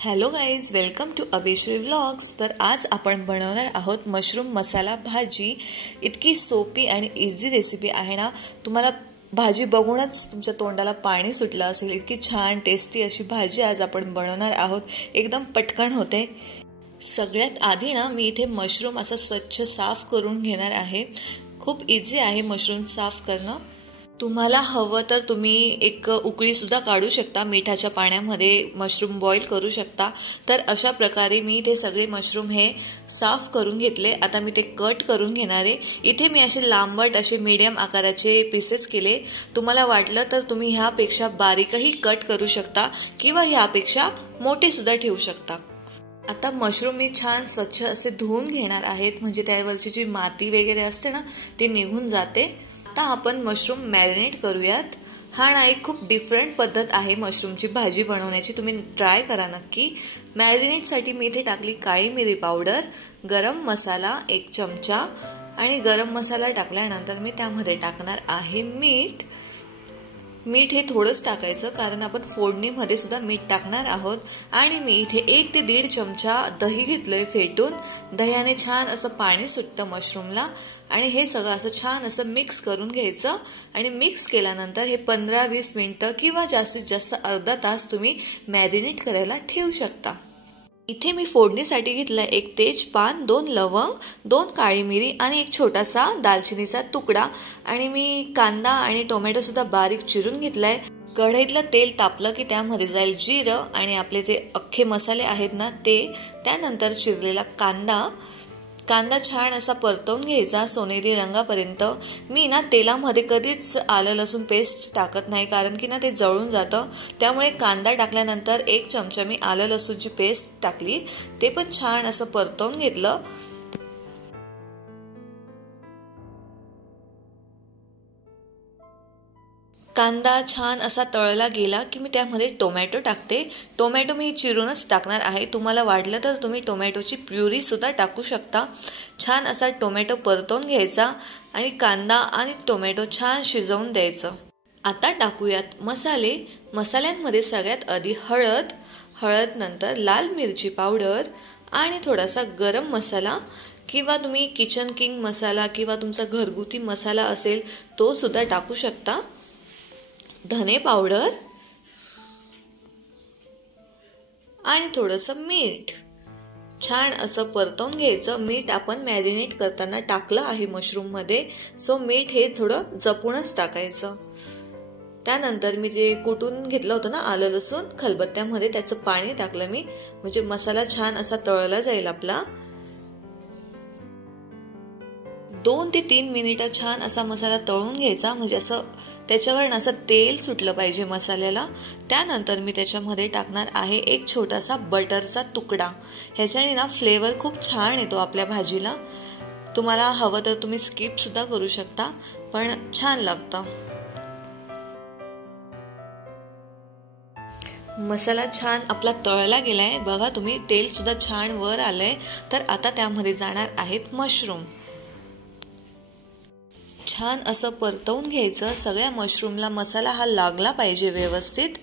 Hello guys, welcome to Abhishri vlogs. तर आज आपण बनवणार आहोत मशरूम मसाला भाजी। इतकी सोपी आणि इझी रेसिपी आहे ना, तुम्हाला भाजी बघूनच तुमच्या तोंडाला पाणी सुटलं असेल। इतकी छान टेस्टी अशी भाजी आज आपण बनवणार आहोत। एकदम पटकन होते। सगळ्यात आधी ना मी इथे मशरूम असा स्वच्छ साफ करून घेणार आहे। खूप इझी आहे मशरूम साफ करणं। तुम्हाला हवं तर तुम्ही एक उकळी सुद्धा काढू शकता, मिठाच्या पाण्यामध्ये मशरूम बॉईल करू शकता। तर अशा प्रकारे मी इथे सगळे मशरूम हे साफ करून घेतले। आता मी ते कट करून घेणार आहे। इथे मी असे लांबट असे मीडियम आकाराचे पीसेस केले। तुम्हाला वाटलं तर तुम्ही ह्यापेक्षा बारीकही कट करू शकता किंवा ह्यापेक्षा मोठे सुद्धा ठेवू शकता। आता मशरूम मी छान स्वच्छ असे धुवून घेणार आहेत, म्हणजे त्यावरची जी माती वगैरे असते ना ती निघून जाते। आता आपण मशरूम मॅरिनेट करूयात। हा ना एक खूप डिफरंट पद्धत आहे मशरूमची भाजी बनवण्याची, तुम्ही ट्राय करा नक्की। मॅरिनेटसाठी मी इथे टाकली काळी मिरी पावडर, गरम मसाला 1 चमचा आणि गरम मसाला टाकल्यानंतर मी त्यामध्ये टाकणार आहे मीठ। मीठ हे थोडंच टाकायचं, कारण आपण फोडणीमध्ये सुद्धा मीठ टाकणार आहोत। आणि मी इथे 1 ते 1.5 चमचा दही घेतलंय फेटून। दह्याने छान असं पाणी सुटतं मशरूमला। आणि हे सगळं असं छान असं मिक्स करून घ्यायचं। आणि मिक्स केल्यानंतर हे 15-20 मिनिटं किंवा जास्तीत जास्त अर्धा तास तुम्ही मॅरिनेट करायला ठेवू शकता। इथे मी फोडणीसाठी घेतला 1 तेजपान, 2 लवंग, 2 काळी मिरी आणि 1 छोटासा दालचिनीचा तुकडा। आणि मी कांदा आणि टोमॅटो सुद्धा बारीक चिरून घेतलाय। कढईतलं तेल तापलं की त्यामध्ये जाईल जिरं आणि आपले जे अख्खे मसाले आहेत ना ते, त्यानंतर चिरलेला कांदा छान असा परतवून घ्यायचा सोनेरी रंगापर्यंत। मी ना तेलामध्ये कधीच आलं लसूण पेस्ट टाकत नाही, कारण की ना ते जळून जातं। त्यामुळे कांदा टाकल्यानंतर 1 चमचा मी आलं लसूणची पेस्ट टाकली, ते पण छान असं परतवून घेतलं। कांदा छान असा तळला गेला की मी त्यामध्ये टोमॅटो टाकते। टोमॅटो मी चिरूनच टाकणार आहे, तुम्हाला वाटलं तर तुम्ही टोमॅटोची प्युरी सुद्धा टाकू शकता। छान असा टोमॅटो परतवून घ्यायचा आणि कांदा आणि टोमॅटो छान शिजवून द्यायचं। आता टाकूयात मसाले। मसाल्यांमध्ये सगळ्यात आधी हळद, नंतर लाल मिरची पावडर आणि थोडासा गरम मसाला किंवा तुम्ही किचन किंग मसाला किंवा तुमचा घरगुती मसाला असेल तो सुद्धा टाकू शकता। धने पावडर आणि थोडंसं मीठ छान असं परतवून घ्यायचं। मीठ आपण मॅरिनेट करताना टाकलं आहे मशरूममध्ये, सो मीठ हे थोडं जपूनच टाकायचं। त्यानंतर मी जे कुटून घेतलं होतं ना आलं लसूण खलबत्त्यामध्ये, त्याचं पाणी टाकलं मी, म्हणजे मसाला छान असा तळला जाईल आपला। 2 ते 3 मिनिटं छान असा मसाला तळून घ्यायचा, म्हणजे असं त्याच्यावर असं तेल सुटलं पाहिजे मसाल्याला। त्यानंतर मी त्याच्यामध्ये टाकणार आहे 1 छोटासा बटरचा तुकडा। ह्याच्याने ना फ्लेवर खूप छान येतो आपल्या भाजीला। तुम्हाला हवं तर तुम्ही स्किप सुद्धा करू शकता, पण छान लागतं। मसाला छान आपला तळला गेलाय, बघा तुम्ही, तेल सुद्धा छान वर आलंय। तर आता त्यामध्ये जाणार आहेत मशरूम। छान असं परतवून घ्यायचं, सगळ्या मशरूमला मसाला हा लागला पाहिजे व्यवस्थित।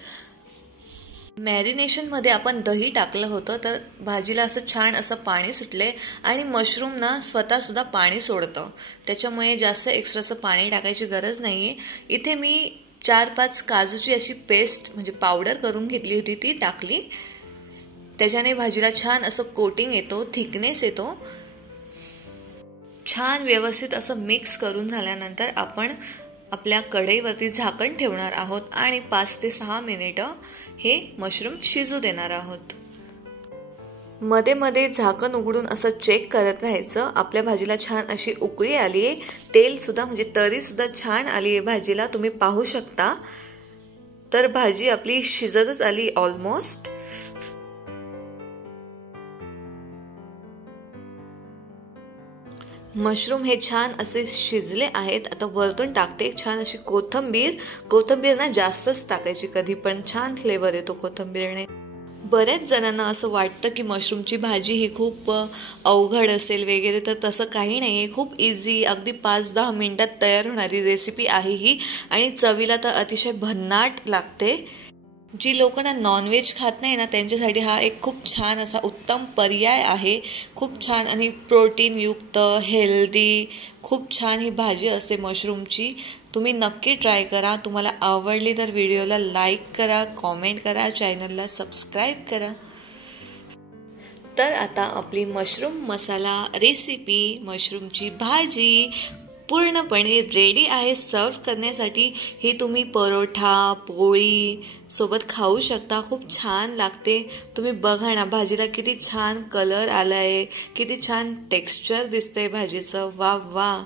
मॅरिनेशनमध्ये आपण दही टाकलं होतं, तर भाजीला असं छान असं पाणी सुटले आणि मशरूम ना स्वतः सुद्धा पाणी सोडतं, त्याच्यामुळे जास्त एक्स्ट्राचं पाणी टाकायची गरज नाहीये। इथे मी 4-5 काजूची अशी पेस्ट म्हणजे पावडर करून घेतली होती, ती टाकली। त्याच्याने भाजीला छान असं कोटिंग येतो, थिकनेस येतो। छान व्यवस्थित असं मिक्स करून झाल्यानंतर आपण आपल्या कढईवरती झाकण ठेवणार आहोत आणि 5 ते 6 मिनिटं हे मशरूम शिजू देणार आहोत। मध्ये मध्ये झाकण उघडून असं चेक करत राहायचं। आपल्या भाजीला छान अशी उकळी आली आहे, तेल सुद्धा म्हणजे तरी सुद्धा छान आली आहे भाजीला, तुम्ही पाहू शकता। तर भाजी आपली शिजतच आली ऑलमोस्ट। मशरूम हे छान असे शिजले आहेत। आता वरतून टाकते छान अशी कोथिंबीर ना जास्तच टाकायची कधी पण, छान फ्लेवर येतो कोथिंबीरने। बऱ्याच जणांना असं वाटतं की मशरूमची भाजी ही खूप अवघड असेल वगैरे, तर तसं काही नाही आहे। खूप इझी, अगदी 5-10 मिनिटात तयार होणारी रेसिपी आहे ही, आणि चवीला तर अतिशय भन्नाट लागते। जी लोक ना नॉनव्हेज खात नाही ना त्यांच्यासाठी हा एक खूप छान असा उत्तम पर्याय आहे. खूप छान आणि प्रोटीनयुक्त हेल्दी खूप छान ही भाजी असते मशरूमची. तुम्ही नक्की ट्राय करा. तुम्हाला आवडली तर व्हिडिओला लाईक करा, कॉमेंट करा, चॅनलला सबस्क्राईब करा. तर आता आपली मशरूम मसाला रेसिपी, मशरूमची भाजी पूर्णपणे रेडी आहे सर्व करण्यासाठी. ही तुम्ही परोठा पोळी सोबत खाऊ शकता. खूप छान लागते. तुम्ही बघा ना भाजीला किती छान कलर आला आहे, किती छान टेक्स्चर दिसतंय भाजीचं. वा वा.